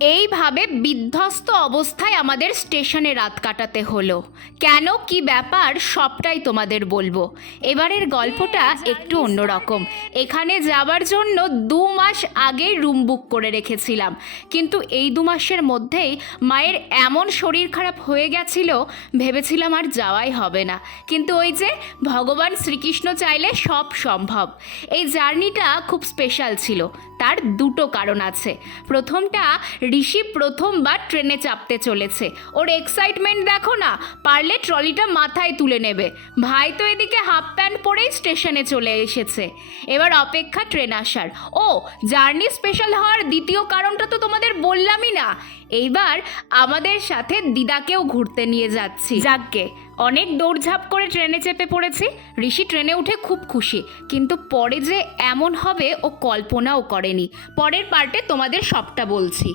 এইভাবে বিধ্বস্ত অবস্থায় আমাদের স্টেশনে রাত কাটাতে হলো। কেন, কি ব্যাপার, সবটাই তোমাদের বলবো। এবারের গল্পটা একটু অন্যরকম। এখানে যাওয়ার জন্য 2 মাস আগেই রুম বুক করে রেখেছিলাম, কিন্তু এই 2 মাসের মধ্যেই মায়ের এমন শরীর খারাপ হয়ে গেছিল, ভেবেছিলাম আর যাওয়াই হবে না। কিন্তু ওই যে ভগবান শ্রীকৃষ্ণ চাইলে সব সম্ভব। এই জার্নিটা খুব স্পেশাল ছিল। তার 2টো কারণ আছে। প্রথমটা, ঋষি প্রথমবার ট্রেনে চাপতে চলেছে। ওর এক্সাইটমেন্ট দেখো না, পারলে ট্রলিটা মাথায় তুলে নেবে। ভাই তো এদিকে হাফ প্যান্ট পরেই স্টেশনে চলে এসেছে। এবার অপেক্ষা ট্রেন আসার। ও, জার্নি স্পেশাল হওয়ার দ্বিতীয় কারণটা তো তোমাদের বললামই না। এইবার আমাদের সাথে দিদাকেও ঘুরতে নিয়ে যাচ্ছি। যাকগে, অনেক দৌড়ঝাঁপ করে ট্রেনে চেপে পড়েছি। ঋষি ট্রেনে উঠে খুব খুশি, কিন্তু পরে যে এমন হবে ও কল্পনাও করেনি। পরের পার্টে তোমাদের সবটা বলছি।